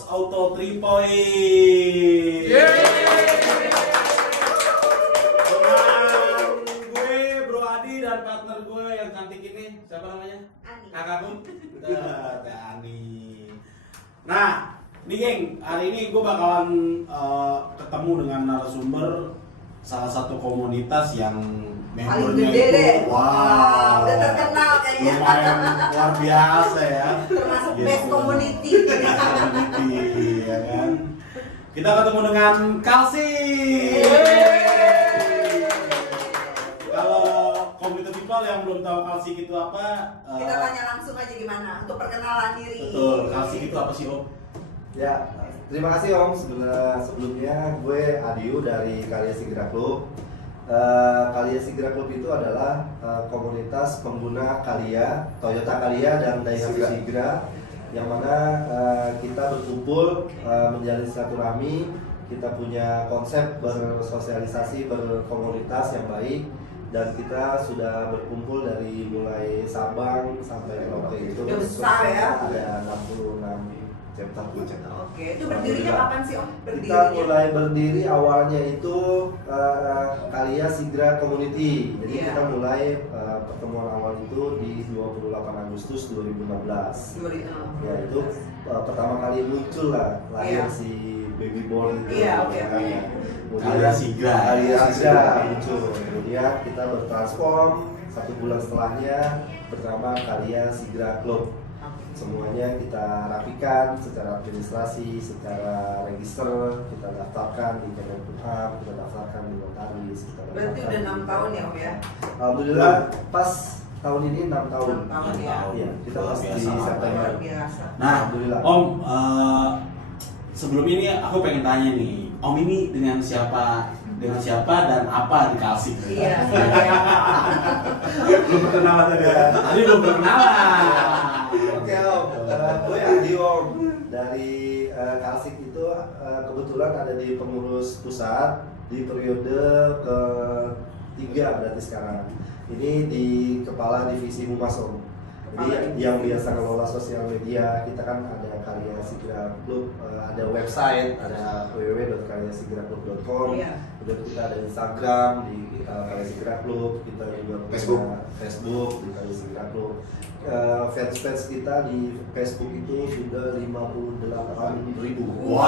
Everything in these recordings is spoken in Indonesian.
Max Auto 3 Point. Dengan gue Bro Adi dan partner gue yang cantik ini, siapa namanya? Ani. Kakakku? Teh Ani. Nah, nih geng, hari ini gue bakalan ketemu dengan narasumber salah satu komunitas yang Paling membernya gede deh. itu wow, Udah terkenal kayaknya. lumayan luar biasa ya. Termasuk Gitu. best community. Community, ya kan. Kita ketemu dengan Kalsi. Kalau community people yang belum tahu Kalsi itu apa, Kita tanya langsung aja gimana untuk perkenalan diri. betul, Kalsi itu apa sih Om? Ya, terima kasih Om. Sebelumnya gue Adiu dari Karya Sigra Club. Karya Sigra Club itu adalah komunitas pengguna Karya, Toyota Karya dan Daihatsu Sigra, yang mana kita berkumpul menjalin silaturahmi. Kita punya konsep bersosialisasi, berkomunitas yang baik, dan kita sudah berkumpul dari mulai Sabang sampai Merauke. Itu Udah besar ya. Ada 66 chapter. Oke, itu berdirinya kapan sih Om? Kita mulai berdiri awalnya itu Karya Sigra Community. Jadi Iya. kita mulai pertemuan awal itu di 28 Agustus 2015. Ya itu pertama kali muncul lah lahir Iya. si baby born itu. Iya, oke. Karya Sigra. Karya Sigra muncul. Kemudian kita bertransform 1 bulan setelahnya bernama Karya Sigra Club. Semuanya kita rapikan secara administrasi, secara register, kita daftarkan di Kemenkumham, kita daftarkan di notaris. Berarti udah 6 tahun ya Om ya? Alhamdulillah pas tahun ini 6 tahun. 6 tahun ya. Iya, kita Luar pas di biasa. September. Luar biasa. Nah, Alhamdulillah. Om, sebelum ini aku pengen tanya nih, Om ini dengan siapa dan apa di Kalsi? Iya. Belum perkenalan tadi ya? Tadi belum perkenalan. Oke Om, gue Adi Om dari Kalsik itu kebetulan ada di pengurus pusat di periode ke-3 berarti sekarang. Ini di kepala divisi Humas Om. Jadi yang biasa ngelola sosial media, kita kan ada Karya Sigra Club, ada website, ada www.karyasigraclub.com. Iya. Kemudian kita ada Instagram di Karya Sigra Club, kita juga punya Facebook di Karya Sigra Club. Fans kita di Facebook itu sudah 58.000. Wow.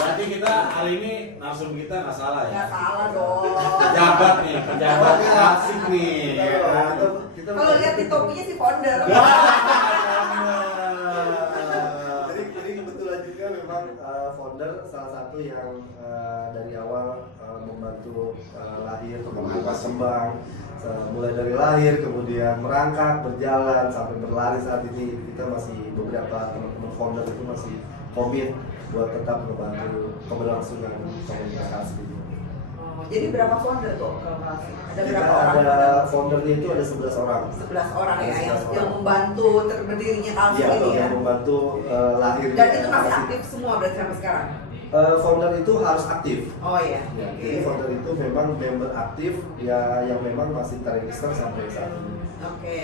Berarti kita hari ini langsung kita nggak salah ya? Nggak salah dong. Pejabat nih, pejabat Kalsik nih. Ya kan? Kalau lihat di topinya si founder. Jadi kebetulan juga memang founder salah satu yang dari awal membantu lahir berkembang, mulai dari lahir kemudian merangkak berjalan sampai berlari saat ini. Kita masih beberapa teman-teman founder itu masih komit buat tetap membantu keberlangsungan komunitas Kalsik. Jadi berapa founder tuh kalau Kalsik? Ada Kita berapa orang? ada foundernya itu ada 11 orang. 11 orang ya 11 yang orang. membantu terberdirinya Kalsik Iya, ini ya. yang membantu lahir. Dan itu masih aktif semua berarti sampai sekarang. Founder itu harus aktif. Oh iya. Ya, Oke. jadi founder itu memang member aktif ya, yang memang masih terregister sampai saat ini. Oke.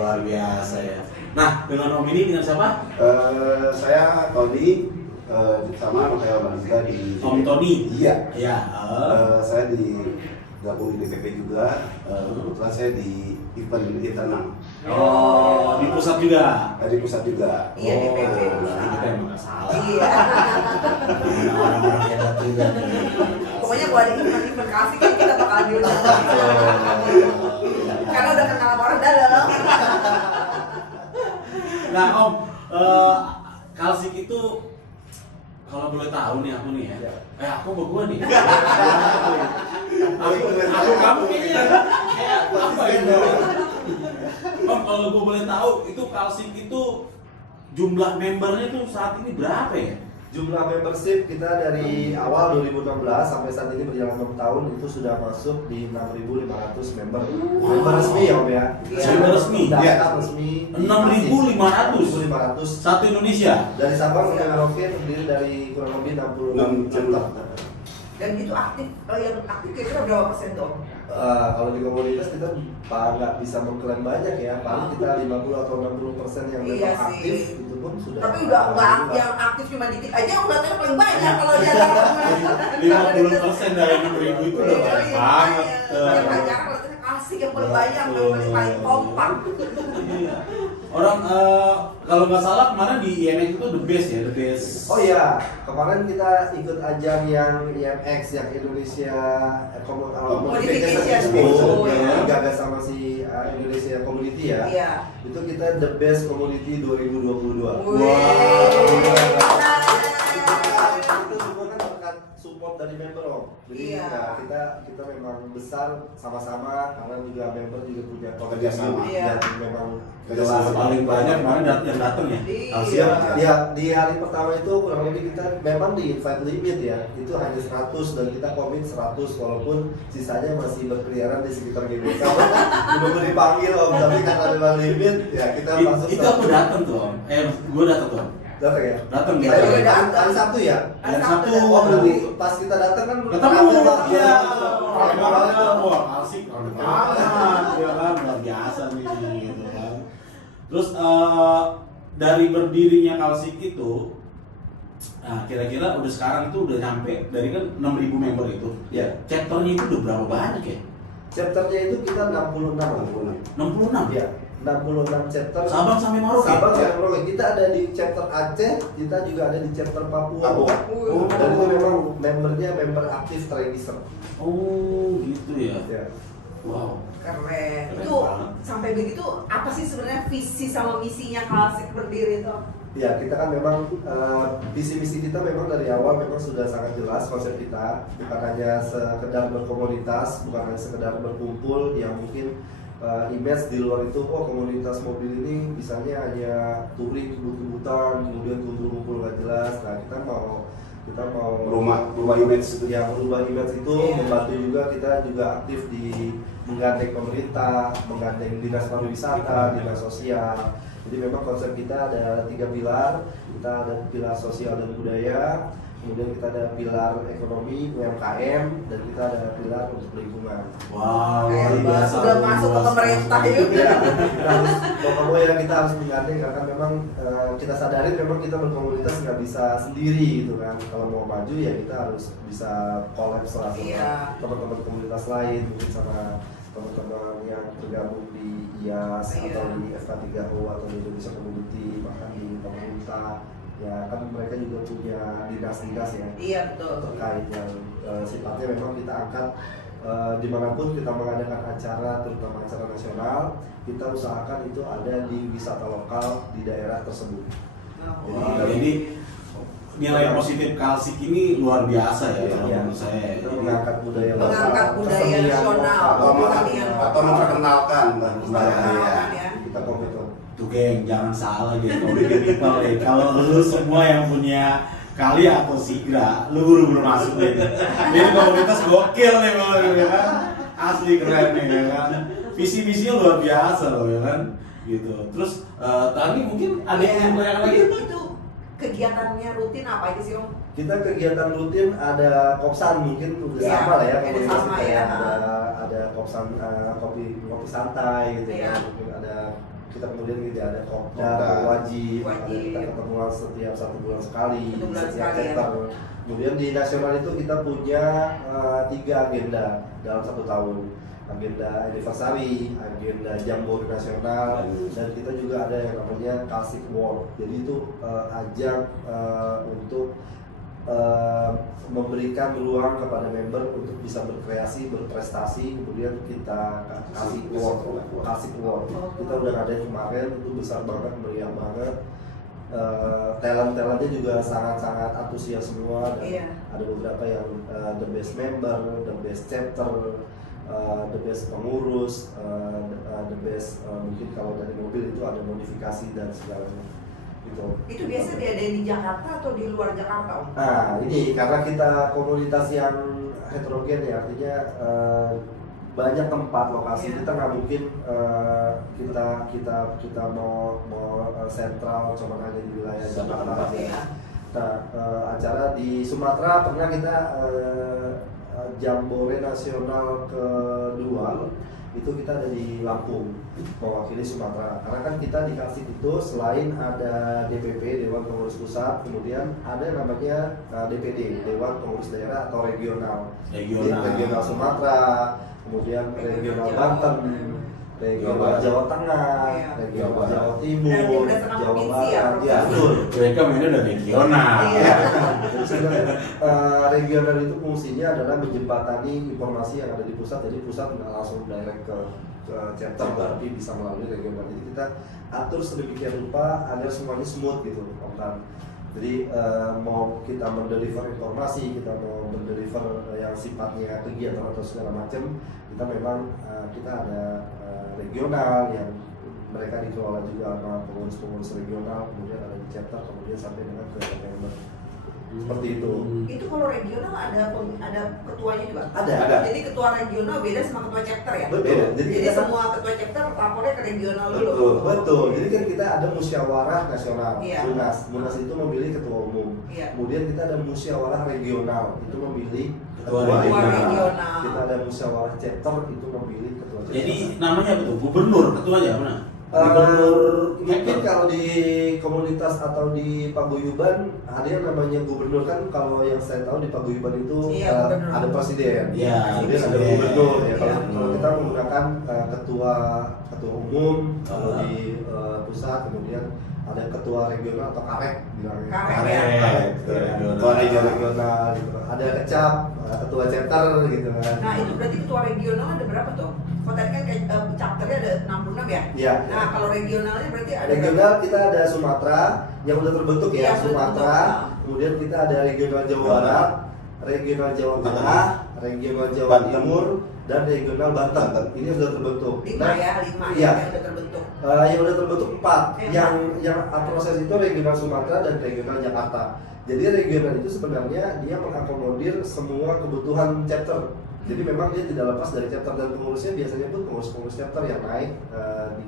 Luar biasa ya. Nah, dengan Om ini dengan siapa? Saya Tony, sama kayak Bang juga di Om Tony. Iya. Ya. Saya di gabung di DPP juga. Kebetulan saya di event internal. Oh, di pusat juga. Di pusat juga. Iya, di PP. Berarti kita emang nggak salah. Iya. Orang-orang hebat juga nih. Pokoknya kalau ada event Kalsik kan kita bakal diundang. Karena udah kenal sama orang dalam. Nah, Om, Kalsik itu kalau boleh tahu nih aku nih ya. Aku mau gua nih. Aku kamu kayaknya kayak apa ya? Om, kalau gua boleh tahu itu Kalsik itu jumlah membernya tuh saat ini berapa ya? Jumlah membership kita dari awal 2016 sampai saat ini berjalan 6 tahun itu sudah masuk di 6.500 member. Member resmi ya Om ya. Iya. Member resmi? Daftar Iya. resmi. 6.500? 6.500. Satu Indonesia. Dari Sabang sampai Merauke terdiri dari kurang lebih 66 chapter. Dan itu aktif, yang aktif kira-kira berapa persen tuh? Kalau di komunitas kita nggak bisa mengklaim banyak ya, paling kita 50 atau 60% yang Iya memang sih. aktif itu pun sudah. Tapi udah nggak alhamdulillah. yang aktif cuma dikit aja udah ternyata paling banyak kalau dia 50% dari 6.000 itu udah banyak banget. Yang banyak kalau ternyata asik yang paling banyak, yang paling kompak. Iya. Orang kalau nggak salah kemarin di IMX itu the best ya, the best. Oh iya, kemarin kita ikut ajang yang IMX yang Indonesia Modification Expo ya. yang digagas sama si Indonesia Community ya. Iya. Itu kita the best community 2022. Itu semua kan berkat support dari member Om. Jadi Iya. ya, kita memang besar sama-sama karena juga member juga punya Kerjasama. Iya. dan memang Kerjasama jelas. Paling banyak kemarin yang datang ya. Iya. Di hari pertama itu kurang lebih kita memang di invite limit ya, itu hanya 100 dan kita komit 100 walaupun sisanya masih berkeliaran di sekitar GBK. Belum dipanggil Om, tapi karena memang limit ya kita masuk. Itu aku datang tuh Om. Gue datang tuh Om. Datang ya? Datang Kita gitu. juga datang. Hari Sabtu ya? Hari Sabtu. Oh berarti pas kita datang kan Ketemu Pak. ya. Ramai banget. Wah, asik banget ya kan, luar biasa nih gitu kan. Terus dari berdirinya Kalsik itu, nah kira-kira udah sekarang itu udah nyampe dari kan 6.000 member itu. Ya. Chapternya itu udah berapa banyak ya? Chapternya itu kita 66. 66 Ya, 66 chapter. Sabang sampai Merauke. Sabang Ya? sampai Merauke. Kita ada di chapter Aceh, kita juga ada di chapter Papua. Papua. Oh. Dan itu memang membernya member aktif trader. Oh, gitu ya. Ya. Wow. Keren. Keren Itu banget. sampai begitu apa sih sebenarnya visi sama misinya Kalsik berdiri itu? Ya, kita kan memang visi misi kita memang dari awal memang sudah sangat jelas konsep kita, bukan hanya sekedar berkomunitas, bukan hanya sekedar berkumpul yang mungkin image di luar itu, oh komunitas mobil ini misalnya hanya touring kebut-kebutan, kemudian kumpul-kumpul nggak jelas. Nah, kita mau Rumah image itu. yang merubah image itu, Iya. membantu juga kita juga aktif di menggandeng pemerintah, menggandeng dinas pariwisata, dinas sosial. Jadi memang konsep kita ada 3 pilar. Kita ada pilar sosial dan budaya, kemudian kita ada pilar ekonomi UMKM, dan kita ada pilar untuk lingkungan. Wow, Kayak luar biasa. sudah masuk ke pemerintah itu. Ya, kita harus pokoknya kita harus menggandeng karena memang kita sadarin memang kita berkomunitas nggak bisa sendiri gitu kan. Kalau mau maju ya kita harus bisa collab sama Iya. teman-teman komunitas lain, mungkin sama teman-teman yang tergabung di IAS Iya. atau di FK3O atau di Indonesia Community, bahkan di pemerintah. Ya kan mereka juga punya dinas-dinas ya Iya betul. terkait yang sifatnya memang kita angkat dimanapun kita mengadakan acara, terutama acara nasional, kita usahakan itu ada di wisata lokal di daerah tersebut. Wah, jadi nilai positif Kalsik ini luar biasa ya kalau Iya. menurut saya. Kita mengangkat budaya lokal, Mengangkat budaya kesenian nasional. lokal. Atau memperkenalkan Memperkenalkan ya. Kita komitmen. Tuh geng, jangan salah geng, kalau bikin people deh. Kalau lu semua yang punya Kalia atau Sigra, lu buru-buru masuk deh. Ini komunitas gokil nih kalau ya kan. Asli keren nih ya kan. Visi-misinya luar biasa loh ya kan. Gitu. Terus tadi mungkin ada yang tanyakan lagi? Itu kegiatannya rutin apa aja sih Om? Kita kegiatan rutin ada kopsan, mungkin udah Iya, sama lah ya ada komunitas sama kita ya. ada kopsan kopi santai gitu Iya. kan. Mungkin ada kita kemudian kita ada kopda Kopda. wajib, ada Wajib. kita ketemuan setiap 1 bulan sekali, 1 bulan setiap sekali, ya. chapter. Kemudian di nasional itu kita punya 3 agenda dalam 1 tahun. Agenda anniversary, agenda Jambore nasional, dan kita juga ada yang namanya Kalsik World. Jadi itu ajang untuk memberikan ruang kepada member untuk bisa berkreasi, berprestasi, kemudian kita kasih award, kasih award. Kita udah ada kemarin, itu besar banget, meriah banget. Talent-talentnya juga sangat-sangat antusias semua, dan Iya. ada beberapa yang the best member, the best chapter, the best pengurus, the best mungkin kalau dari mobil itu ada modifikasi dan segalanya. Gitu. Itu biasa diadain di Jakarta atau di luar Jakarta Om? Nah ini karena kita komunitas yang heterogen ya, artinya banyak tempat lokasi. Iya. Kita nggak mungkin kita mau sentral cuma hanya di wilayah Jakarta. Iya. Nah, acara di Sumatera pernah kita Jambore Nasional kedua itu kita ada di Lampung mewakili Sumatera. Karena kan kita di Kalsik itu selain ada DPP Dewan Pengurus Pusat, kemudian ada yang namanya DPD Dewan Pengurus Daerah atau regional. Regional Sumatera, kemudian regional Banten, regional Jawa Tengah, regional Jawa Timur, Jawa Barat. Ya, betul. Mereka mainnya udah regional. Iya. Jadi sebenarnya regional itu fungsinya adalah menjembatani informasi yang ada di pusat. Jadi pusat nggak langsung direct ke chapter, tapi bisa melalui regional. Jadi kita atur sedemikian rupa agar semuanya smooth gitu, Om Tan. Jadi mau kita mendeliver informasi, kita mau mendeliver yang sifatnya kegiatan atau segala macam, kita memang kita ada regional yang mereka dikelola juga sama pengurus-pengurus regional, kemudian ada di chapter, kemudian sampai dengan ke member. Seperti itu. Itu kalau regional ada ketuanya juga? Ada. Jadi ketua regional beda sama ketua chapter ya? Betul. Jadi kita semua ketua chapter lapornya ke regional dulu. Betul. Jadi kan kita ada musyawarah nasional, Iya. Munas. Munas itu memilih ketua umum. Iya. Kemudian kita ada musyawarah regional, itu memilih Ketua regional. Kita ada musyawarah chapter, itu memilih ketua chapter. Jadi namanya apa tuh? Gubernur ketuanya mana? Mungkin kalau di komunitas atau di paguyuban ada yang namanya gubernur, kan kalau yang saya tahu di paguyuban itu Iya, gubernur. ada presiden, Iya, kemudian ada presiden. gubernur ya. Kalau Iya. kalau kita menggunakan ketua umum, kalau di pusat kemudian ada ketua regional atau karek bilangnya. Karek, ya. Ketua regional gitu. Ada kecap, ketua chapter gitu kan. Nah itu berarti ketua regional ada berapa tuh? Kalau tadi kan chapternya ada 66 ya? Iya. Nah kalau regionalnya berarti ada Regional kita ada Sumatera yang udah terbentuk Iya, ya, sudah Sumatera. terbentuk. Kemudian kita ada regional Jawa Barat, regional Jawa Tengah, regional Jawa Banten. Timur, dan regional Banten. Ini sudah terbentuk. lima ya, lima iya. yang udah terbentuk. Yang udah terbentuk 4. Empat. Yang proses itu regional Sumatera dan regional Jakarta. Jadi regional itu sebenarnya dia mengakomodir semua kebutuhan chapter. Jadi memang dia tidak lepas dari chapter, dan pengurusnya biasanya pun pengurus chapter yang naik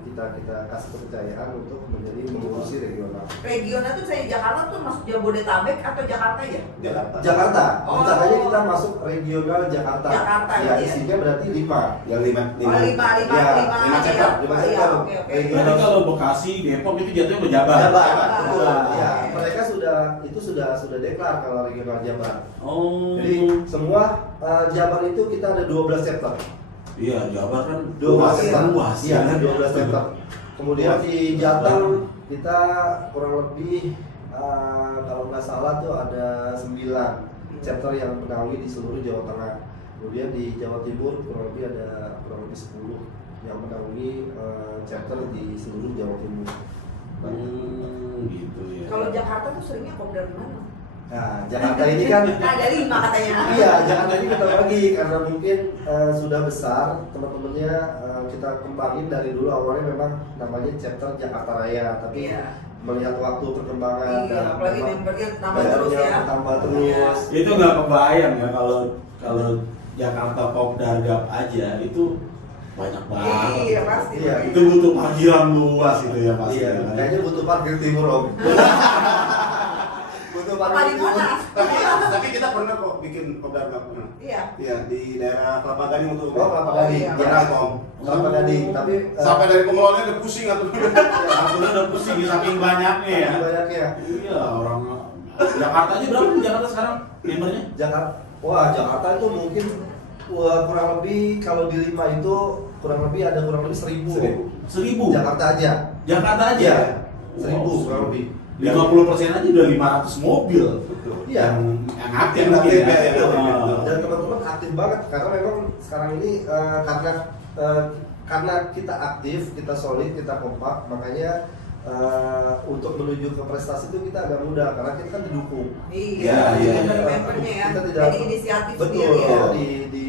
kita kasih kepercayaan untuk menjadi mengurusi regional. Regional tuh saya Jakarta tuh masuk Jabodetabek atau Jakarta aja? Jakarta. Oh. Rencananya kita masuk regional Jakarta. Jakarta, Ya, gitu ya. isinya berarti 5. Yang lima Oh, lima Iya, lima aja chapter, ya? lima Iya, chapter. oke, oke. Berarti kalau Bekasi, Depok itu jatuhnya pejabat. Jabar. Jabar. Betul. Ya, Oke. mereka sudah deklar kalau regional Jabar. Oh. Jadi semua Jabar itu kita ada 12 chapter. Iya, Jabar kan 12 chapter. luas. Iya, 12 chapter. Kemudian di Jateng kita kurang lebih kalau nggak salah tuh ada 9 chapter yang menaungi di seluruh Jawa Tengah. Kemudian di Jawa Timur kurang lebih 10 yang menaungi chapter di seluruh Jawa Timur. Gitu ya. Kalau Jakarta tuh seringnya kok dari mana? Nah, Jakarta ini kan Ada 5 katanya. iya, Jakarta ini kita bagi karena mungkin sudah besar, teman-temannya kita kembangin dari dulu. Awalnya memang namanya chapter Jakarta Raya, tapi Iya. melihat waktu perkembangan Iya, apalagi memang membernya tambah terus membernya ya. bertambah terus. Itu nggak kebayang ya kalau Jakarta Pop Dargap aja itu banyak banget. Iya, pasti. Iya. Itu butuh parkiran luas itu ya pasti. Iya, ya. kayaknya butuh parkir timur Om. Butuh parkir Paling timur. monas. Tapi kita pernah kok bikin pedargap pernah. Iya. Iya, di daerah Kelapa Gading untuk Oh, Kelapa Oh, Gading. iya. Pernah itu, Om. Kelapa Gading, tapi Sampai dari pengelolanya udah pusing atau Alhamdulillah udah pusing saking banyaknya ya. banyaknya. Iya, orang Jakarta aja berapa nih Jakarta sekarang membernya? Jakarta, wah Jakarta itu mungkin kurang lebih kalau di 5 itu kurang lebih 1.000. 1000. Jakarta aja. Jakarta aja. Iya. 1.000 Wow. kurang lebih. 50% aja udah 500 mobil. Iya. Yang aktif Yang mungkin aktif, ya. ya, yang aktif. Ah. Dan teman-teman aktif banget karena memang sekarang ini karena kita aktif, kita solid, kita kompak, makanya untuk menuju ke prestasi itu kita agak mudah karena kita kan didukung. Iya, Iya, member-membernya ya. Kita tidak Jadi inisiatif betul sendiri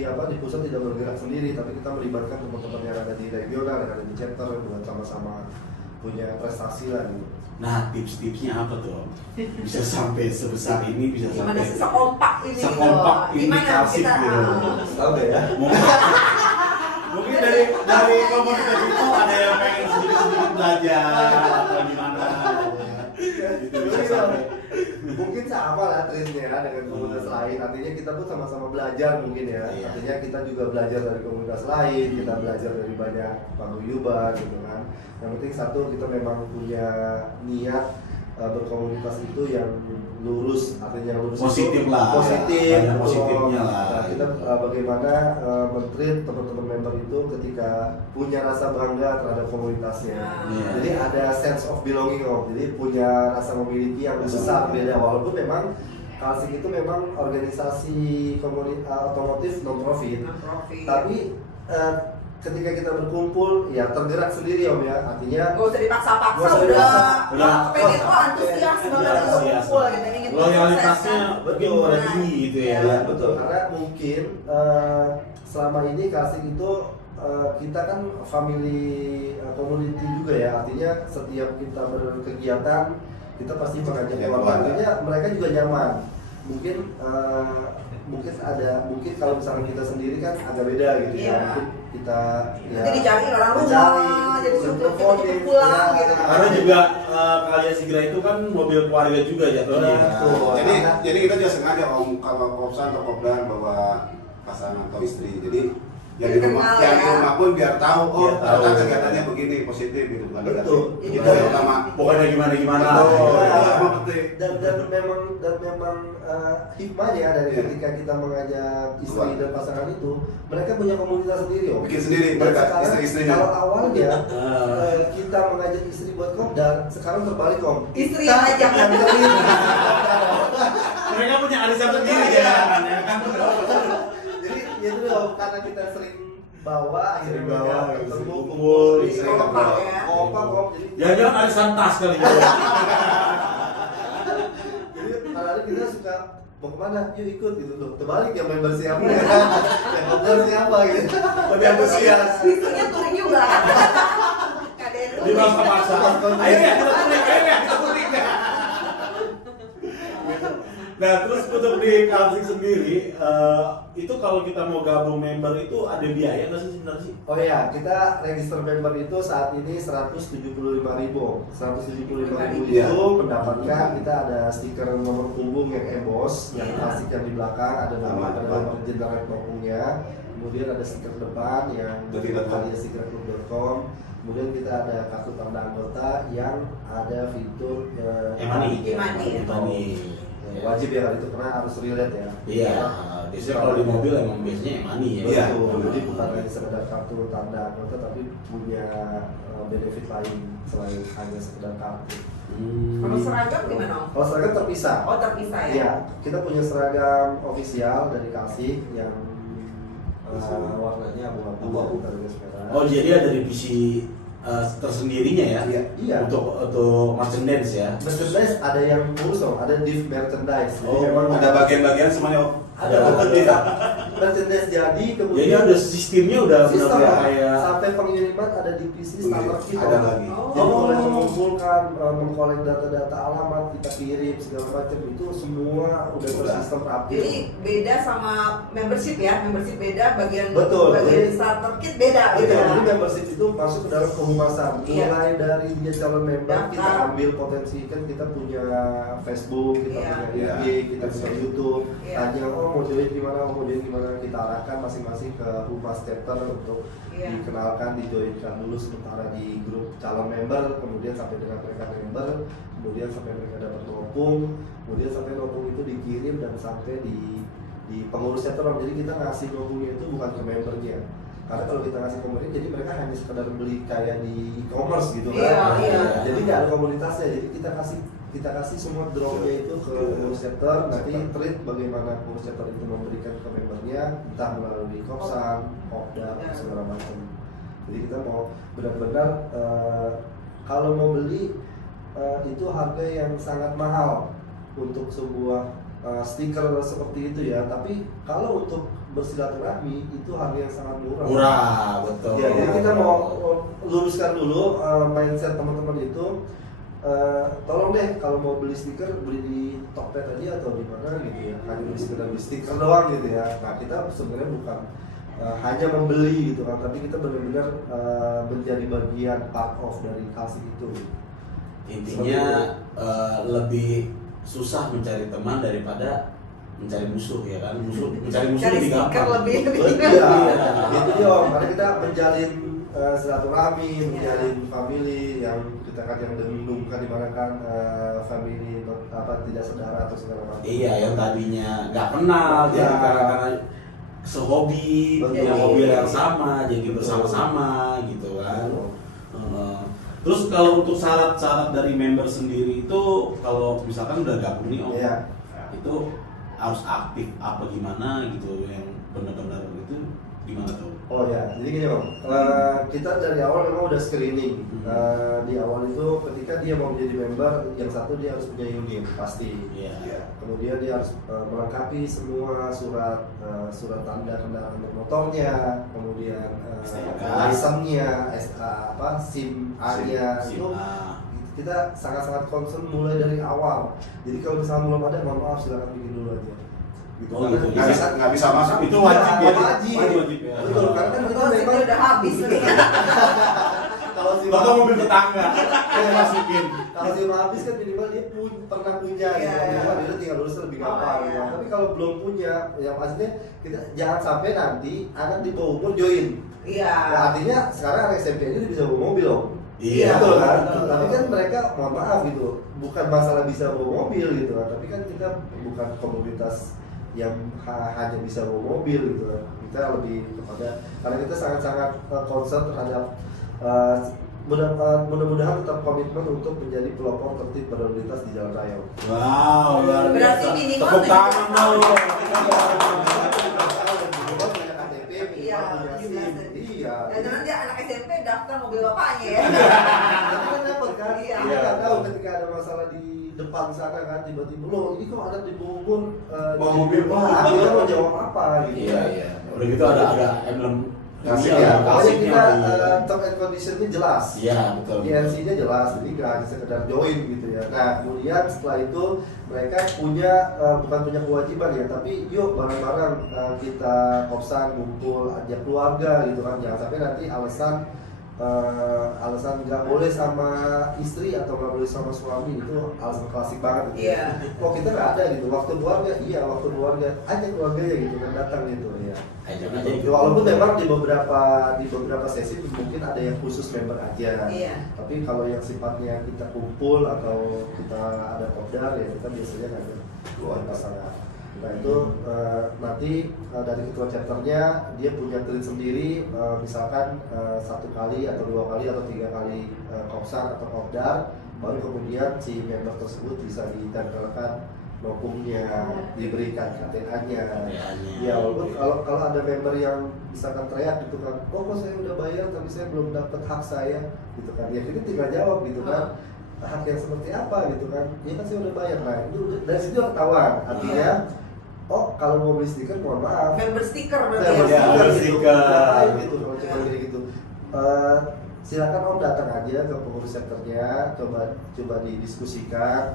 ya. di pusat tidak bergerak sendiri, tapi kita melibatkan teman-teman yang ada di regional, yang ada di chapter buat sama-sama punya prestasi lah gitu. Nah, tips-tipsnya apa tuh? Om? Bisa sampai sebesar ini, bisa Gimana sampai sih sekompak ini? sekompak loh. ini Gimana kasih kita? gitu. Tahu gak ya? Mungkin dari komunitas itu ada yang pengen sedikit belajar atau gimana gitu bisa sampai mungkin sama lah trendnya dengan komunitas lain. Artinya kita pun sama-sama belajar mungkin ya. Iya. Artinya kita juga belajar dari komunitas lain, kita belajar dari banyak paguyuban gitu kan. Yang penting satu, kita memang punya niat berkomunitas itu yang lurus, artinya lurus Positif itu, lah, positif, banyak betul. positifnya lah. Nah, kita bagaimana men-treat teman-teman member itu ketika punya rasa bangga terhadap komunitasnya. Iya. Jadi ada sense of belonging Om. Jadi punya rasa memiliki yang besar beda, walaupun memang Kalsik itu memang organisasi otomotif non profit. Non-profit. Tapi ketika kita berkumpul ya tergerak sendiri Om ya, artinya Gak usah dipaksa-paksa, Nggak usah udah dipaksa. Udah. pengen tuh antusias banget untuk Antusias. kumpul gitu, ingin Loyalitasnya menyukseskan. mungkin pada tinggi gitu ya. ya betul, karena mungkin selama ini Kalsik itu kita kan family community juga ya, artinya setiap kita berkegiatan kita pasti mengajak Ya, keluarga, keluarga. artinya mereka juga nyaman. Mungkin mungkin kalau misalnya kita sendiri kan agak beda gitu Iya. ya, mungkin kita Nanti dicari orang rumah, dicari, jadi suruh teleponin, cepet-cepet pulang ya. gitu. Karena juga Karya Sigra itu kan mobil keluarga juga jatuhnya. Betul. Jadi kita juga sengaja Om, kalau Kopsan atau Kopdan bawa pasangan atau istri. Jadi yang di rumah, Kenal ya. yang di rumah pun biar tahu, oh Biar tahu. ternyata kegiatannya begini, positif gitu, bukan negatif. Betul. Itu yang utama. Pokoknya gimana-gimana. Betul. Gitu. Itu yang penting. dan memang hikmahnya dari Iya. ketika kita mengajak istri Keluar. dan pasangan itu, mereka punya komunitas sendiri Om. Bikin sendiri Dan mereka, sekarang, istri-istrinya. kalau awalnya Ah. kita mengajak istri buat kopdar, sekarang terbalik Om. Istri Kita yang ngajak. nganterin. Mereka punya arisan sendiri ya kan. Jadi ya itu Om, karena kita sering bawa, Sering akhirnya bawa, mereka ketemu, sering kumpul, kumpul, di sering kompak ketemu. ya. Kompak Om. Jangan-jangan arisan tas kali ya. Jadi kadang-kadang kita suka mau kemana? Yuk ikut gitu loh. Terbalik yang member siapa? Yang kopdar siapa gitu? Lebih antusias. Istrinya touring juga. Kaden Di paksa-paksa. Ayo ya kita touring, ayo ya kita touring. Nah terus untuk di Kalsik sendiri itu kalau kita mau gabung member itu ada biaya nggak sih sebenarnya sih? Oh iya, kita register member itu saat ini 175.000. 175.000 Iya. itu mendapatkan, kita ada stiker nomor punggung yang emboss, yang Iya. plastik yang di belakang, ada nama, ada Nama. nomor jenderal punggungnya. Kemudian ada stiker depan yang Detik.com. kaliasigraclub.com. Kemudian kita ada kartu tanda anggota yang ada fitur Emani. Emani. Wajib ya hal itu karena harus relate ya. Iya. Biasanya kalau di mobil emang biasanya Emani ya. Iya. Betul. Jadi bukan hanya sekedar kartu tanda anggota tapi punya benefit lain selain hanya sekedar kartu. Kalau seragam gimana Om? Kalau seragam terpisah. Oh terpisah ya? Iya, kita punya seragam ofisial dari Kalsik yang warnanya abu-abu dari garis merah. Oh jadi ada divisi tersendirinya ya? Iya, iya. Untuk merchandise ya? Merchandise ada yang khusus, ada div merchandise. Jadi Oh, memang Ada bagian-bagian semuanya Om. ada merchandise jadi Jadi kemudian udah sistemnya udah sistem benar-benar kayak sampai pengiriman ada divisi starter kit. Ada Om. lagi. Jadi mulai mengumpulkan, mengkolek data-data alamat, kita kirim segala macam itu semua udah tersistem rapi. Jadi beda sama membership ya, membership beda, bagian Betul. bagian starter kit beda gitu Betul, ya. jadi membership itu masuk ke dalam kehumasan. Iya. Mulai dari dia calon member, Daftar. kita ambil potensi, kan kita punya Facebook, kita Iya. punya IG, kita punya YouTube. Iya. Tanya, oh mau join gimana, mau join gimana, kita arahkan masing-masing ke humas chapter untuk Iya. dikenalkan, dijoinkan dulu sementara di grup calon member, kemudian sampai dengan mereka member, kemudian sampai mereka dapat nopung, kemudian sampai nopung itu dikirim dan sampai di pengurus chapter. Jadi kita ngasih nopungnya itu bukan ke membernya. Karena kalau kita ngasih komunitas, jadi mereka hanya sekedar beli kayak di e-commerce gitu kan. Iya, iya. Jadi nggak ada komunitasnya. Jadi kita kasih semua dropnya itu ke pengurus chapter. Nanti treat bagaimana pengurus chapter itu memberikan ke membernya, entah melalui Kopsan, Kopda, segala macam. Jadi kita mau benar-benar kalau mau beli itu harga yang sangat mahal untuk sebuah stiker seperti itu ya. Tapi kalau untuk bersilaturahmi itu harga yang sangat murah. murah, betul. Ya, jadi kita mau luruskan dulu mindset teman-teman itu. Tolong deh kalau mau beli stiker beli di Tokped aja atau di mana gitu ya. Hanya beli sekedar beli stiker doang gitu ya. Nah kita sebenarnya bukan hanya membeli gitu kan, tapi kita benar-benar menjadi bagian part of dari Kalsik itu. Intinya lebih susah mencari teman daripada mencari musuh ya kan, mencari musuh Cari lebih stiker gampang. lebih. Iya, gitu Om. Karena kita menjalin silaturahmi, menjalin family yang kita kan yang dendungkan di mana kan family tidak saudara atau segala macam. Iya, yang tadinya nggak kenal, Iya. jadi karena sehobi, Betul. punya hobi yang sama, jadi bersama-sama gitu kan. Terus kalau untuk syarat-syarat dari member sendiri itu, kalau misalkan udah gabung nih Om, Iya. itu harus aktif apa gimana gitu, yang benar-benar itu gimana tuh? Oh ya, jadi gini Om, kita dari awal memang udah screening. Di awal itu ketika dia mau menjadi member, yang satu dia harus punya unit pasti. Iya. Kemudian dia harus melengkapi semua surat tanda kendaraan bermotornya, kemudian STNK. lisensinya, SIM A-nya SIM itu A. kita sangat-sangat concern mulai dari awal. Jadi kalau misalnya belum ada, mohon maaf silakan bikin dulu aja. Gitu. Oh, Karena gitu. Nggak bisa masuk. Itu wajib ya? Wajib. Wajib ya. Betul, karena kan kita Oh, memang SIM udah habis nih. kalau SIM Atau mobil tetangga, saya masukin. kalau SIM habis kan minimal dia pernah punya gitu. Iya. Minimal dia tinggal lulus lebih gampang gitu. iya. Tapi kalau belum punya, yang pastinya kita jangan sampai nanti anak di bawah umur join. Iya. Nah, artinya sekarang anak SMP ini bisa bawa mobil Om. Iya. Betul kan? Betul. Tapi kan mereka mohon maaf gitu, bukan masalah bisa bawa mobil gitu kan. Tapi kan kita bukan komunitas yang hanya bisa bawa mobil gitu kan. Kita lebih kepada, karena kita sangat-sangat concern terhadap mudah-mudahan tetap komitmen untuk menjadi pelopor tertib berlalu lintas di jalan raya. Wow, luar Berarti biasa. minimal Tepuk tangan dong. Iya, 17. Iya. Jangan dia anak SMP daftar mobil bapaknya ya. Tapi kan dapat kan? Iya. Kita nggak tahu ketika ada masalah di depan sana kan tiba-tiba loh ini kok ada di bawah umur Bawa mobil. kita mau jawab apa gitu. Iya, iya. Udah gitu ada emblem. Kasih Iya, ya, pokoknya kasihnya, kita iya. term and condition-nya jelas. Iya, betul. Di NC-nya jelas, jadi nggak hanya sekedar join gitu ya. Nah, kemudian setelah itu mereka punya bukan punya kewajiban ya, tapi yuk bareng-bareng kita kopsan, ngumpul, ajak keluarga gitu kan. Jangan sampai nanti alasan nggak boleh sama istri atau nggak boleh sama suami itu alasan klasik banget gitu. Iya. Kok kita nggak ada gitu, waktu keluarga, iya waktu keluarga, ajak keluarganya gitu kan datang gitu ya. Ajak aja Gitu. gitu. Walaupun memang di beberapa sesi mungkin ada yang khusus member aja. Iya. Tapi kalau yang sifatnya kita kumpul atau kita ada kopdar ya kita biasanya ngajak dua pasangan. Nah itu nanti dari ketua chapternya dia punya treat sendiri, misalkan 1 kali atau 2 kali atau 3 kali kopsar atau kopdar, baru kemudian si member tersebut bisa ditempelkan lokumnya, diberikan KTA-nya. Ya walaupun kalau ada member yang misalkan teriak gitu kan, oh kok saya udah bayar tapi saya belum dapat hak saya gitu kan, ya kita tinggal jawab gitu kan, hak yang seperti apa gitu kan, ya kan saya udah bayar. Nah itu dari situ ketahuan, artinya oh kalau mau beli stiker mohon maaf, Member stiker member berarti ya. member stiker gitu, stiker. ngapain gitu kalau cuma gini gitu. Silakan Om datang aja ke pengurus centernya, coba didiskusikan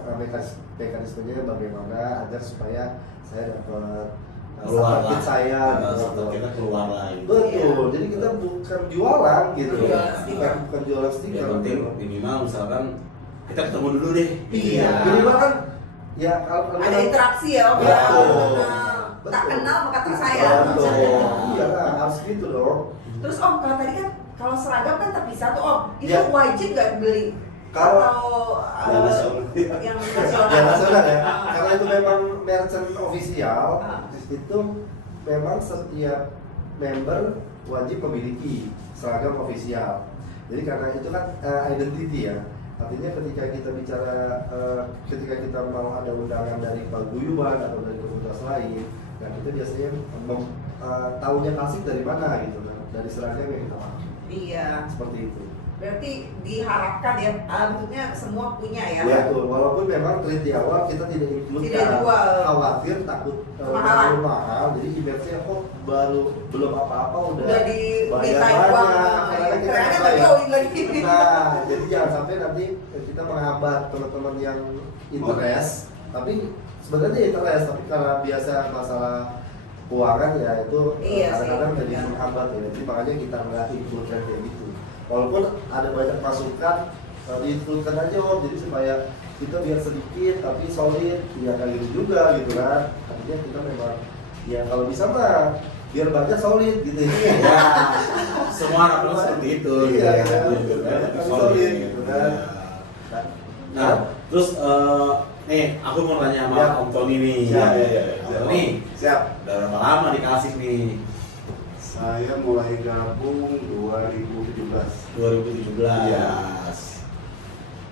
mekanismenya bagaimana agar supaya saya dapat Keluar lah. saya gitu. Kita keluar lah. Gitu. Betul, jadi kita bukan jualan gitu Iya, ya, stiker. bukan jualan stiker. Yang penting minimal misalkan kita ketemu dulu deh. Iya, minimal kan ya kalau Ada interaksi ya, Om. Betul. Nah, tak kenal maka tak Betul. sayang. Iya lah, harus gitu dong. Terus Om, kalau tadi kan kalau seragam kan terpisah tuh Om, itu Iya. wajib nggak dibeli? Kalau- Atau Yang nasional. yang nasional? Ya nasional ya, karena itu memang merchant official, Ah. itu memang setiap member wajib memiliki seragam official. Jadi karena itu kan identity ya. Artinya ketika kita bicara, ketika kita mau ada undangan dari paguyuban atau dari komunitas lain, nah kita biasanya tahunya klasik dari mana gitu kan, dari seragam yang kita pakai. Iya. Seperti itu. Berarti diharapkan ya, maksudnya semua punya ya. Ya betul, walaupun memang treat di awal kita tidak include Tidak jual. khawatir takut Kemahalan. mahal, jadi image-nya kok belum apa-apa udah Udah bayar dimintain banyak, uang, karena kan kita kerennya nggak bayar. join lagi. Nah, jadi jangan sampai nanti kita menghambat teman-teman yang interest, tapi sebenarnya interest, tapi karena biasa masalah keuangan ya itu Iya kadang-kadang sih. jadi menghambat ya, jadi makanya kita nggak include kayak gitu. Walaupun ada banyak masukan, diinkludkan aja Om, jadi supaya kita biar sedikit tapi solid, ya kayak gitu juga gitu kan. Artinya kita memang ya kalau bisa mah biar banyak solid gitu ya. Ya, semua anak pun seperti itu. Iya, gitu kan. gitu kan. Tapi solid gitu kan. Ya. Nah, terus nih aku mau tanya sama Ya. Om Tony nih. Ya. Om Tony, Siap. udah berapa lama di Kalsik nih? Saya mulai gabung 2017. 2017. Iya.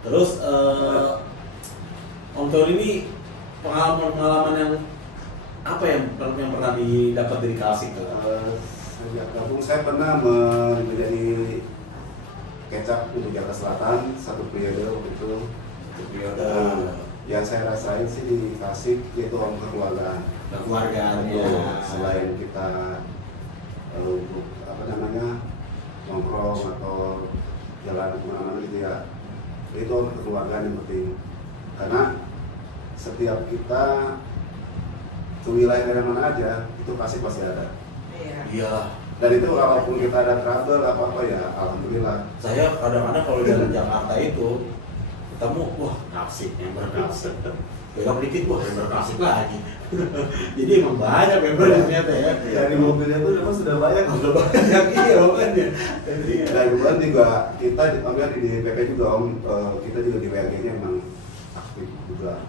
Terus Om Tony ini pengalaman yang apa yang pernah didapat dari Kalsik tuh? Sejak gabung saya pernah menjadi kecap untuk Jakarta Selatan satu periode waktu itu. Satu periode. Yang saya rasain sih di Kalsik yaitu kekeluargaan. Keluarga Selain kita apa namanya nongkrong atau jalan kemana-mana gitu ya, itu kekeluargaan yang penting. Karena setiap kita ke wilayah dari mana aja itu pasti ada. Iya. Iya. Dan itu walaupun kita ada trouble apa ya, alhamdulillah. Saya kadang-kadang kalau jalan Jakarta itu ketemu, wah Kalsik, member Kalsik. Belok dikit, wah member Kalsik lagi. Jadi emang banyak member ternyata ya. Dari mobilnya tuh memang sudah banyak. Udah banyak iya makanya. Dan kemudian juga kita di BP juga Om, kita juga di WAG-nya emang aktif juga.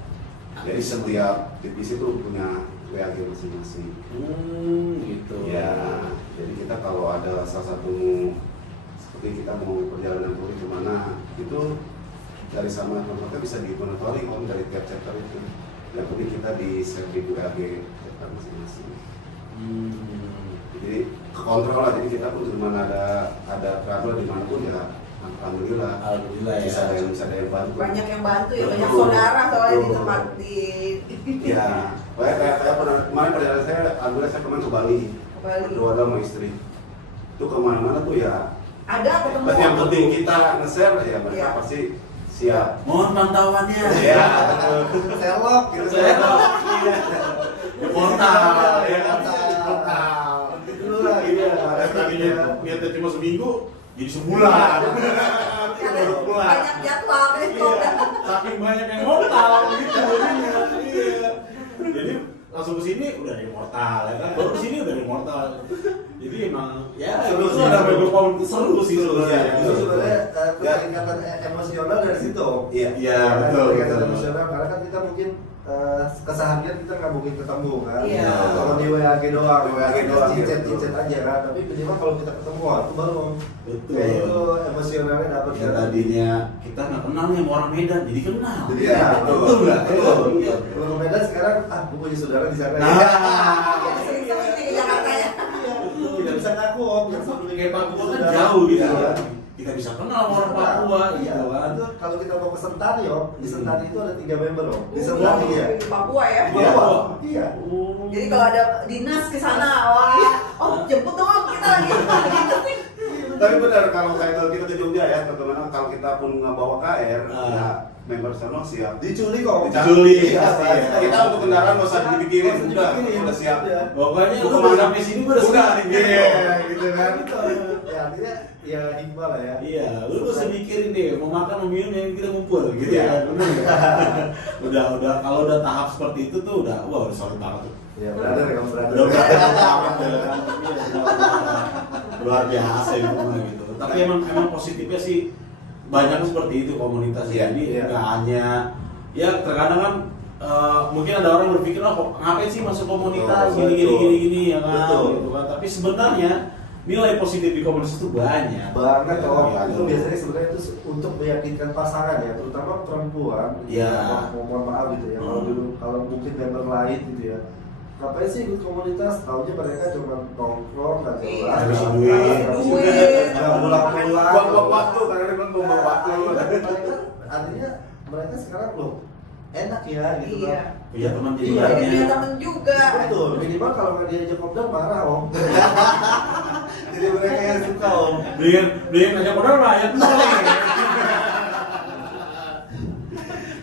Jadi setiap divisi itu punya WAG masing-masing. Gitu. Ya, jadi kita kalau ada salah satu seperti kita mau perjalanan touring kemana itu dari sama teman-teman bisa dimonitoring Om dari tiap chapter itu. Yang penting kita di save di WAG chapter masing-masing. Jadi kekontrol lah, jadi kita pun dimana ada trouble dimanapun ya alhamdulillah Alhamdulillah bisa ya. ada yang bantu. Banyak yang bantu ya, Betul. banyak saudara soalnya di Betul. tempat di Ya, kayak pernah kemarin perjalanan saya, alhamdulillah saya kemarin ke Bali, Bali. berdua sama istri. Itu kemana-mana tuh ya. Ada ketemu. Berarti yang penting kita nge-share ya mereka Iya. pasti siap. Mohon pantauannya. Ya, Selok gitu. Saya tahu. Iya. Ya, portal, ya kan? Portal. Portal. Dulu lah gitu. Iya, tadinya niatnya cuma seminggu, jadi sebulan. Karena Sebulan. banyak jadwal gitu. Iya, saking banyak yang mortal gitu jadinya. Iya. Jadi langsung ke sini udah ada yang mortal ya kan. Baru ke sini udah ada yang mortal. Jadi emang ya Seru itu sih. ada beberapa seru sih sebenarnya. Itu sebenarnya keterikatan emosional dari situ. iya. Iya, betul. Keterikatan betul. emosional karena kan kita mungkin keseharian kita nggak mungkin ketemu kan. Iya. Kalau di WAG doang, Di WAG doang, cicet gitu. aja kan. Tapi minimal kalau kita ketemu, itu baru Betul. kayak itu emosionalnya dapat Ya tadinya kita nggak kenal nih sama orang Medan, jadi kenal. Iya, betul nggak? Betul. Iya. Kalau ke Medan sekarang, gue punya saudara di sana. Nah, Jadi sering-sering nih ke Jakarta ya. Kita bisa ngaku om, yang sebelumnya kayak Papua kan saudara. jauh gitu Iya. kan. Kita bisa kenal sama orang Papua Iya, gitu kan. itu kalau kita mau ke Sentani om, di Sentani itu ada 3 member om. Di Wah, Sentani ya. Di Papua ya. Di Papua. Iya. Oh. Jadi kalau ada dinas ke sana, wah, oh jemput dong kita lagi gitu sih. Tapi benar kalau kita ke Jogja ya, teman-teman kalau kita pun nggak bawa KR, Ah. ya member sana siap. Diculik om. Diculik. Iya, Pasti ya. Kita untuk kendaraan nggak usah dipikirin, udah siap. Udah. Pokoknya Lu lu kemana? sampai sini gua udah siap. Iya, gitu kan. Ya artinya ya hikmah lah ya. Iya, lu gak usah mikirin deh, mau makan mau minum yang kita ngumpul gitu Iya. ya, bener nggak? udah kalau udah tahap seperti itu tuh udah, wah udah solid banget tuh. Ya brother kamu brother. Udah banget ya kan, iya, udah luar biasa itu mah gitu. Tapi emang positifnya sih banyak seperti itu komunitas ya. Iya, Jadi iya. nggak hanya ya terkadang kan mungkin ada orang berpikir oh ngapain sih masuk komunitas Betul, gini ya kan, betul. gitu kan. Tapi sebenarnya nilai positif di komunitas itu banyak. Banget om, Ya, itu biasanya sebenarnya itu untuk meyakinkan pasangan ya, terutama perempuan. Iya. Mohon maaf gitu ya, kalau dulu kalau mungkin member lain gitu ya. Ngapain sih ikut komunitas? Taunya mereka cuma nongkrong, nggak Iya. jelas. Habisin nggak- duit. Duit. nggak pulang-pulang. Buang-buang waktu, karena dia bilang buang-buang waktu. Mereka, artinya mereka sekarang loh enak ya gitu Iya. kan. Punya teman jadi Iya, Jadi banyak. dia temen juga. Betul, minimal kalau nggak diajak ngobrol marah om. Jadi mereka yang suka om. Beliin aja modal rakyat boleh.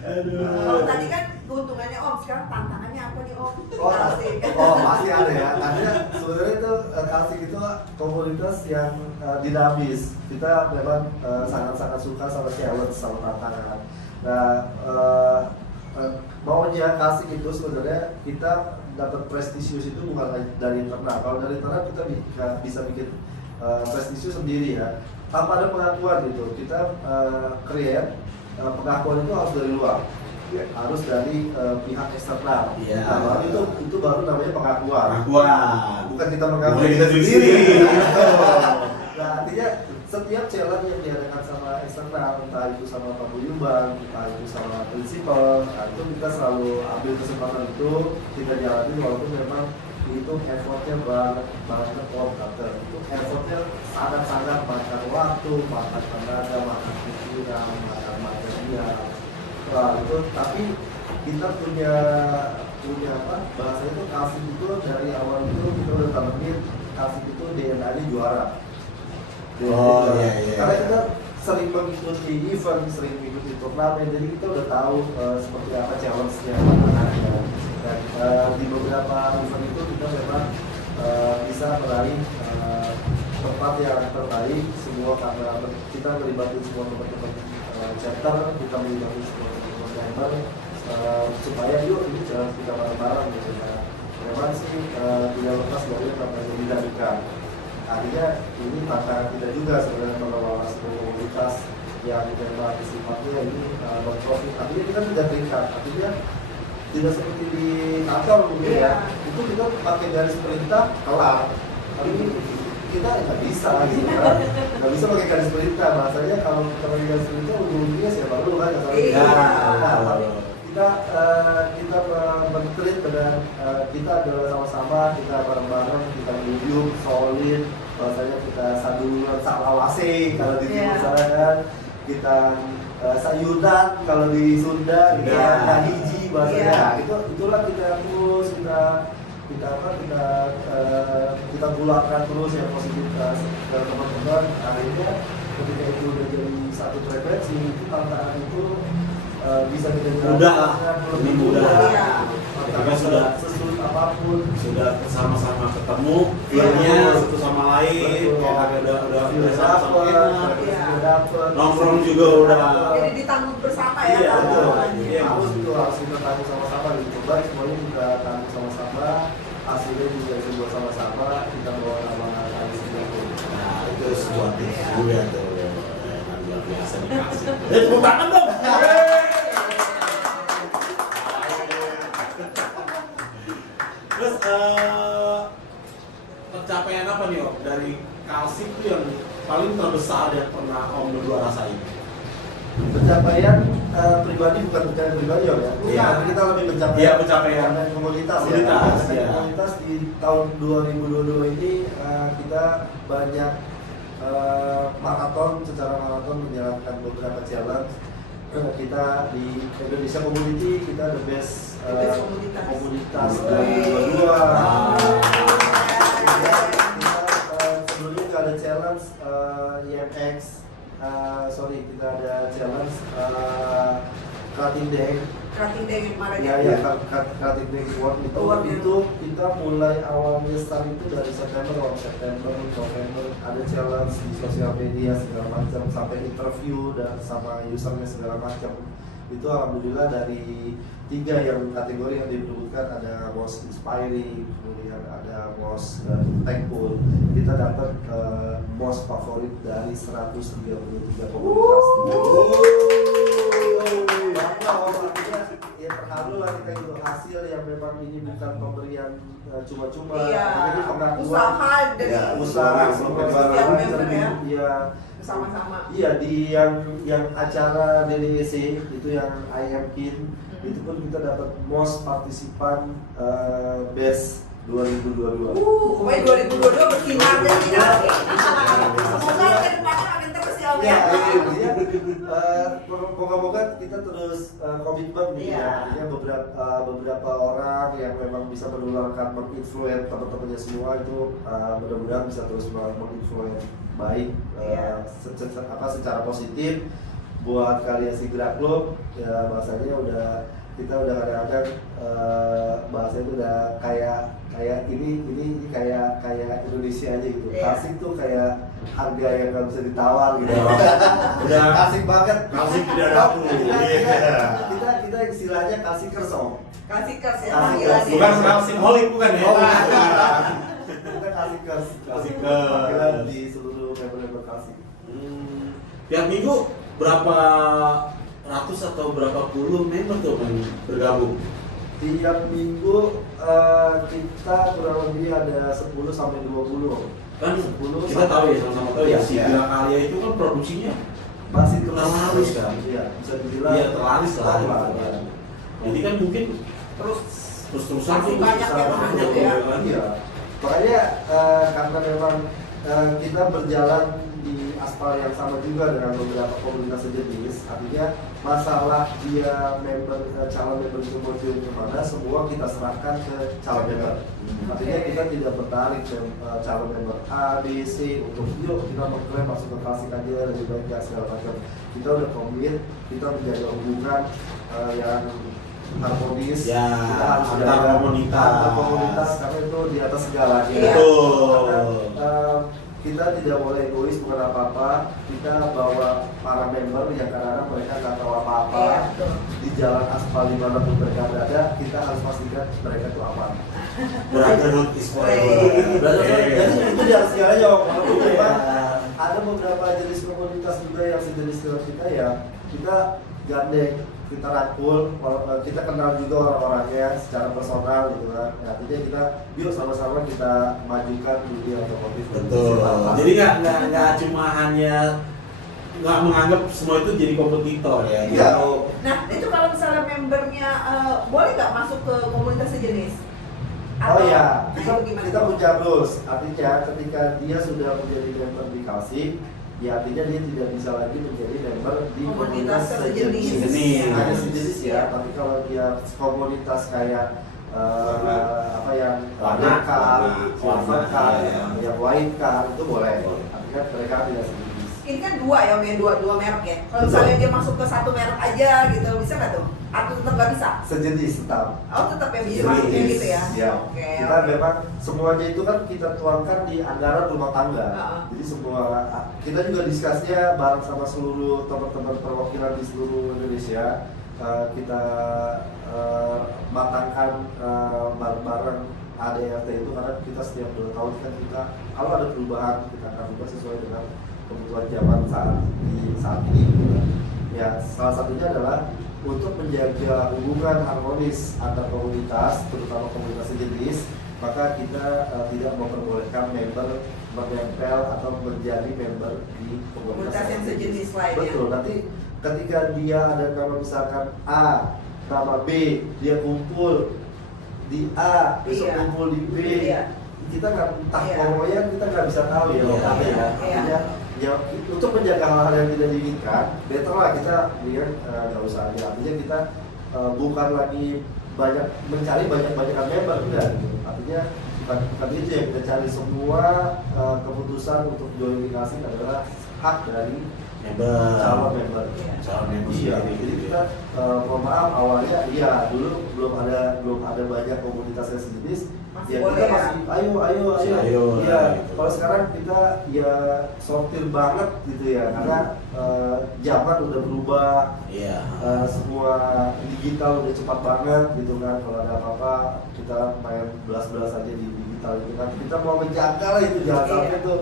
Aduh. Kalau tadi kan keuntungannya om, sekarang tantangannya apa nih om? Asik. Pasti ada ya. Karena sebenarnya itu Kalsik itu komunitas yang dinamis. Kita memang sangat-sangat suka sama challenge, sama tantangan. Nah, maunya Kalsik itu sebenarnya kita dapat prestisius itu bukan dari internal. Kalau dari internal kita bisa bikin prestisius sendiri ya, tanpa ada pengakuan gitu. Kita create pengakuan itu harus dari luar, harus dari pihak eksternal. Iya. Nah, itu baru namanya pengakuan. Bukan kita mengakui Bukan kita sendiri. sendiri. Nah, artinya setiap challenge yang diadakan sama eksternal, entah itu sama Pak Buyuban, entah itu sama prinsipal, nah itu kita selalu ambil kesempatan itu, kita jalani walaupun memang itu effortnya banget itu effortnya sangat-sangat makan waktu, makan tenaga, makan pikiran, makan material. Nah, itu tapi kita punya apa bahasanya itu Kalsik itu dari awal itu kita udah tanamin Kalsik itu DNA-nya juara. Iya. Karena kita sering mengikuti event, sering mengikuti turnamen, jadi kita udah tahu seperti apa challenge-nya. Dan di beberapa event itu kita memang bisa meraih tempat yang terbaik semua karena kita melibatkan semua teman-teman chapter, kita melibatkan semua teman-teman member supaya yuk ini challenge kita bareng-bareng gitu ya. Memang sih tidak lepas dari namanya dinamika. Akhirnya ini tantangan kita juga sebenarnya mengelola sebuah komunitas yang memang sifatnya ini non-profit. Artinya kita tidak terikat, artinya tidak seperti di kantor mungkin ya. Itu kita pakai garis perintah kelar. Tapi kita nggak bisa gitu kan, nggak bisa pakai garis perintah. Bahasanya kalau kita pakai garis perintah ujung-ujungnya siapa dulu kan? Kita mentreat dengan kita adalah sama-sama, kita bareng-bareng, kita guyup, solid, bahasanya kita saduluran salawase kalau di timur sana kan, kita sayuran kalau di Sunda, kita hiji bahasanya. Itulah kita terus kita gulakan terus yang positif ke teman-teman. Akhirnya ketika itu udah jadi satu frekuensi, itu tantangan itu bisa kita lebih mudah. Ketika sudah sesulit apapun, sudah sama-sama ketemu, feelnya satu sama lain, kayak udah sama-sama enak, nongkrong juga udah. Jadi ditanggung bersama ya. Iya, harus kita tanggung sama-sama, dicoba semuanya kita tanggung sama-sama, hasilnya juga dibuat sama-sama, kita bawa nama kali itu. Nah itu sebuah tips juga tuh, luar biasa dikasih. Tepuk tangan dong. Terus pencapaian apa nih Om dari Kalsik itu yang paling terbesar yang pernah Om berdua rasain? Pencapaian pribadi bukan pencapaian pribadi ya? Iya. Kita lebih pencapaian. Iya, pencapaian komunitas ya. Komunitas, Komunitas di tahun 2022 ini kita banyak secara maraton menjalankan beberapa challenge. Kita di Indonesia Community kita the best komunitas 2022. Sebelumnya kita ada challenge IMX, kita ada challenge Cutting Day kemarin ya Cutting Day Award itu kita mulai awalnya start itu dari September, November ada challenge di sosial media segala macam sampai interview dan sama usernya segala macam. Itu alhamdulillah dari 3 yang kategori yang diperebutkan ada most inspiring, kemudian ada most impactful, kita dapat most favorit dari 133 komunitas. Ya terharu lah kita itu hasil yang memang ini bukan pemberian cuma-cuma, ini pengakuan usaha dari usaha setiap member ya. Sama-sama. Iya di yang acara DDEC itu yang IMKIN itu pun kita dapat most partisipan best 2022. Pokoknya 2022 bersinar dan sinar. Semoga ke depannya akan terus ya Om ya. Moga-moga kita terus komitmen gitu ya. Artinya beberapa orang yang memang bisa menularkan, menginfluence teman-temannya semua itu mudah-mudahan bisa terus menginfluence baik secara positif buat Karya Sigra Club ya. Bahasanya udah kita udah kadang-kadang bahasanya itu udah kayak ini kayak Indonesia aja gitu. Iya. Kasih tuh kayak harga yang nggak bisa ditawar gitu. Udah Asik banget. kasih tidak dapur. Kita istilahnya kasih kersom. Kasih kers ya Kasih panggilan kers. ya. Bukan kasih holik bukan ya? Oh, bukan. Kita kasih kers. Kasih kers. Panggilan di seluruh member kasih. Tiap minggu berapa ratus atau berapa puluh member tuh yang bergabung? Tiap minggu kita kurang lebih ada 10 sampai 20. Kan 10 kita tahu ya, sama-sama tahu ya, Iya. si Gila Karya itu kan produksinya masih terus terlaris kan? Iya, bisa dibilang. Iya, terlaris lah. Iya. Jadi kan mungkin Terus terus-terusan masih tuh banyak yang banyak masuk ya. kan? Iya. Makanya karena memang kita berjalan di aspal yang sama juga dengan beberapa komunitas sejenis, artinya masalah dia calon member itu mau kemana, semua kita serahkan ke calon member. Artinya kita tidak bertarik calon member A, B, C untuk yuk kita mengklaim masuk ke klasik aja lebih baik ya segala macam. Kita udah komit, kita menjaga hubungan yang harmonis. Ya, Kita harus antar jaga komunitas. antar komunitas karena itu di atas segalanya. Iya. Betul. Karena, kita tidak boleh egois bukan apa-apa. Kita bawa para member yang kadang-kadang mereka nggak tahu apa-apa Iya, betul. di jalan aspal dimanapun mereka berada, kita harus pastikan mereka itu aman. Brotherhood is forever. Iya. Jadi itu di atas segalanya Om. Walaupun Iya. memang ada beberapa jenis komunitas juga yang sejenis dengan kita ya, kita gandeng, kita rangkul, kita kenal juga orang-orangnya secara personal gitu kan. Nah, artinya kita yuk sama-sama kita majukan dunia otomotif. Betul. Jadi nggak cuma hanya nggak menganggap semua itu jadi kompetitor ya. Iya. Nah, itu kalau misalnya membernya boleh nggak masuk ke komunitas sejenis? Oh Atau- ya, Nah, itu gimana? kita punya rules. Artinya ketika dia sudah menjadi member di Kalsik, ya artinya dia tidak bisa lagi menjadi member di Komunitas komunitas sejenis. Sejenis. Hanya sejenis ya, tapi kalau dia komunitas kayak apa yang Warna. red car, Warna. silver car, Iya. yang white car itu boleh. Boleh. Artinya mereka tidak sejenis. Ini kan dua ya, Om, ya, dua merek ya. Kalau misalnya dia masuk ke satu merek aja gitu, bisa nggak tuh? Atau tetap nggak bisa? Sejenis tetap. Oh, tetap ya bisa Sejenis. masuknya gitu ya? Ya. Oke. Kita oke. memang semuanya itu kan kita tuangkan di anggaran rumah tangga. Heeh. Jadi semua kita juga diskusinya bareng sama seluruh teman-teman perwakilan di seluruh Indonesia. Kita matangkan bareng-bareng ADRT itu karena kita setiap 2 tahun kan kita kalau ada perubahan kita akan ubah sesuai dengan kebutuhan zaman saat ini. Gitu. Ya salah satunya adalah untuk menjaga hubungan harmonis antar komunitas, terutama komunitas sejenis, maka kita tidak memperbolehkan member menempel atau menjadi member di Komunitas yang sejenis lainnya. Betul. Nanti ketika dia ada nama misalkan A, nama B, dia kumpul di A, besok Iya. kumpul di B, Iya. kita nggak entah Iya. pokoknya kita nggak bisa tahu ya Iya. lokalnya ya. Iya. Artinya ya untuk menjaga hal-hal yang tidak diinginkan, better lah kita lihat nggak usah aja. Artinya kita bukan lagi mencari banyak-banyakan member enggak gitu. Artinya bukan itu yang kita cari, semua keputusan untuk join di Kalsik adalah hak dari calon member. Calon member Iya, sendiri. jadi kita mohon maaf awalnya iya dulu belum ada banyak komunitas yang sejenis. Masih Ya boleh kita ya? masih ayo. Ayo Iya. lah, gitu. Kalau sekarang kita ya sortir banget gitu ya karena zaman udah berubah. Iya. Semua digital udah cepat banget gitu kan. Kalau ada apa-apa kita main belas-belas aja di digital gitu kan. Kita mau menjaga lah itu jangan Iya. sampai tuh.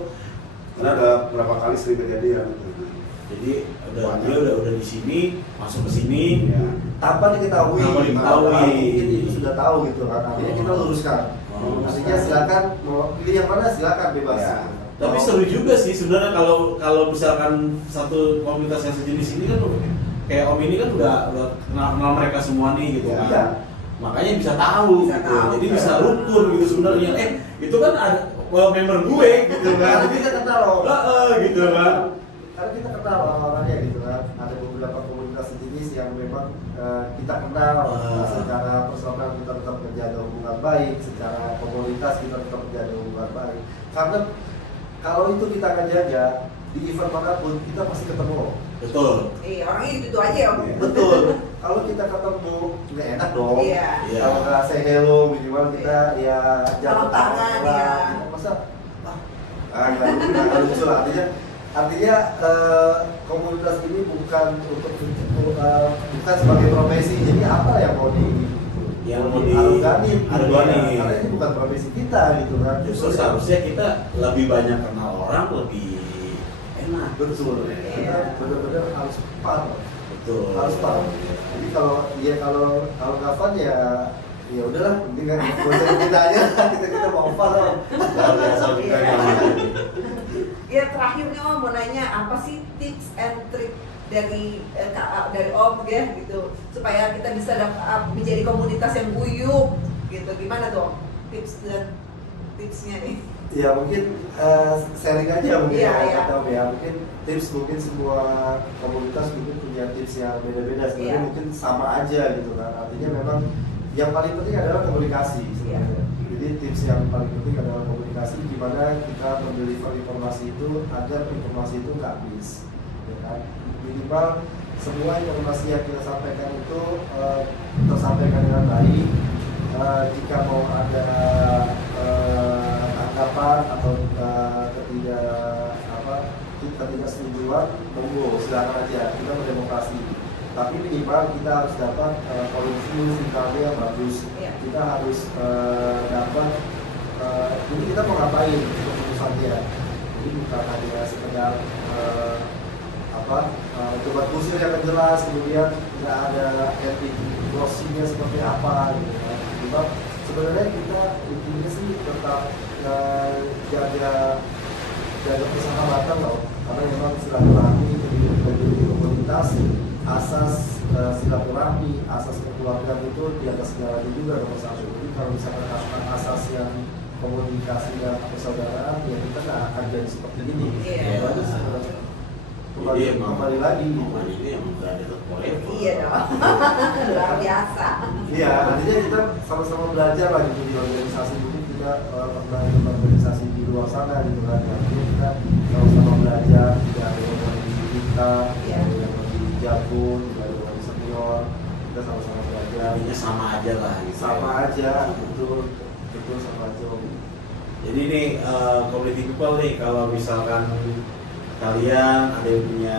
Karena ada berapa kali sering kejadian. Jadi dia udah di sini, masuk ke sini. Ya. Tanpa diketahui, Tanpa diketahui. mungkin itu sudah tahu gitu kan. Akhirnya kita luruskan. Oh. Artinya silakan mau pilih yang mana silakan bebas. Ya. Tapi seru juga sih sebenarnya kalau misalkan satu komunitas yang sejenis ini kan kayak Om ini kan udah kenal mereka semua nih gitu kan. Iya. Makanya bisa tahu Bisa gitu. tahu. Jadi bisa ukur gitu sebenarnya. Itu kan ada member gue gitu kan. Karena kita kenal loh. Gitu kan. Karena kita kenal orang-orangnya gitu kan. Ada beberapa komunitas sejenis yang memang kita kenal. Secara personal kita tetap menjaga hubungan baik, secara komunitas kita tetap menjaga hubungan baik. Karena kalau itu kita nggak jaga, di event manapun kita pasti ketemu. Betul. Iya, orangnya itu aja ya. Betul. Kalau kita ketemu nggak enak dong. Iya. Kalau nggak say hello minimal kita ya Salam tangan, lah. ya. Masa nggak lucu lah. Artinya komunitas ini bukan untuk bukan sebagai profesi. Jadi apa yang mau Arugani. karena ini bukan profesi kita gitu kan. Justru seharusnya kita lebih banyak kenal orang, lebih enak. Betul. Kita benar-benar harus fun. Betul. Harus fun. Jadi kalau Gavan ya udahlah, penting kan bosan kita aja, kita mau fun loh. Luar biasa kita Iya. yang Ya terakhirnya Om mau nanya apa sih tips and trick dari Om ya gitu supaya kita bisa menjadi komunitas yang guyup gitu, gimana tuh Om? Tips dan tipsnya nih? Ya mungkin sharing aja mungkin Iya, ya, iya. atau ya mungkin tips, mungkin semua komunitas mungkin punya tips yang beda-beda sebenarnya, Iya. mungkin sama aja gitu kan. Artinya memang yang paling penting adalah komunikasi sebenarnya. Jadi tips yang paling penting adalah komunikasi, gimana kita mendeliver informasi itu agar informasi itu nggak miss, ya kan? Minimal semua informasi yang kita sampaikan itu tersampaikan dengan baik. Jika mau ada tanggapan atau ketidaksetujuan, monggo silakan aja, kita berdemokrasi. Tapi minimal kita harus dapat policy sinkronnya yang bagus. Iya. Kita harus dapat jadi kita mau ngapain keputusannya. Jadi bukan hanya sekedar coba kusir yang jelas, kemudian nggak ada etik closingnya seperti apa gitu kan. Sebab sebenarnya kita intinya sih tetap jaga persahabatan loh, karena memang silaturahmi di komunitas, asas silaturahmi, asas kekeluargaan itu di atas segalanya juga nomor satu. Jadi kalau misalkan asas yang komunikasi dan persaudaraan, ya kita nggak akan jadi seperti ini. Iya. Kembali lagi. ini yang berada di forever. Iya dong. Luar biasa. Iya, artinya kita sama-sama belajar lah gitu di organisasi. Mungkin kita pernah ikut organisasi di luar sana gitu kan. Artinya kita sama-sama belajar, tidak ada yang lebih kita, Iya. tidak ada yang lebih jago, tidak ada yang lebih senior. Kita sama-sama belajar. Intinya sama aja lah gitu. Sama aja, betul sama aja. Jadi nih community people nih, kalau misalkan kalian ada yang punya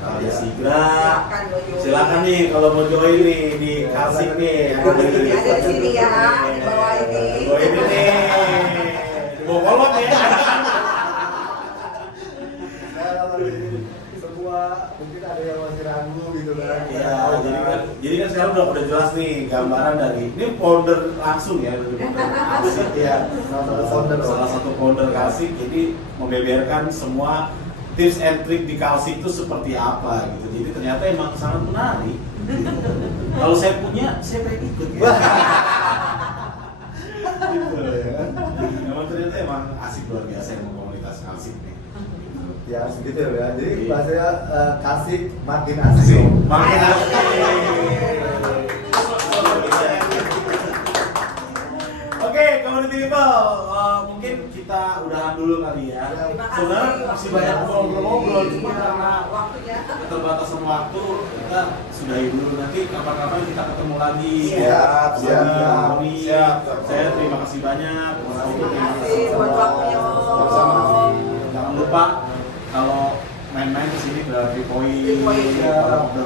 karya Sigra, silakan nih kalau mau join nih di Kalsik nih. Ada di sini ya, di bawah ini. Di bawah ini nih, di bawah kolot ya. Semua mungkin ada yang masih ragu gitu kan. Iya, jadi kan sekarang udah jelas nih gambaran dari ini founder langsung ya dari Kalsik ya. Salah satu founder Kalsik, jadi membeberkan semua tips and trick di Kalsik itu seperti apa gitu. Jadi ternyata emang sangat menarik. Kalau saya punya, saya pengen ikut. Ya. Gitu ya. Emang ternyata emang asik luar biasa yang komunitas Kalsik nih. Gitu. Ya segitu ya. Jadi bahasanya Kalsik makin asik. Makin asik. Oke, community people, mungkin kita udahan dulu kali ya. Terima kasih. Sebenarnya masih banyak ngobrol-ngobrol, cuma Iya, karena waktunya. keterbatasan waktu kita sudahi dulu. Nanti kapan-kapan kita ketemu lagi. Siap, siap, Tony. siap. Saya terima kasih banyak. Terima kasih buat waktunya. Sama-sama. Jangan lupa kalau main-main ke sini ke 3 Point, Three Point.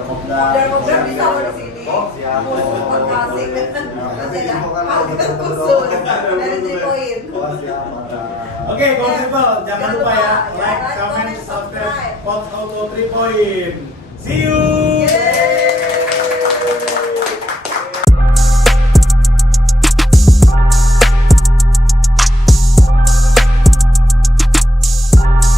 Kopdar. Kopdar bisa loh di sini. Oh, siap. Buat Kalsik. Nanti ada market Siap. khusus dari 3 Point. Oh, siap, mantap. Oke, community people, jangan lupa ya, Ya, like, like, comment, comment, subscribe, subscribe. Pod Auto 3 Point. See you. Yeay.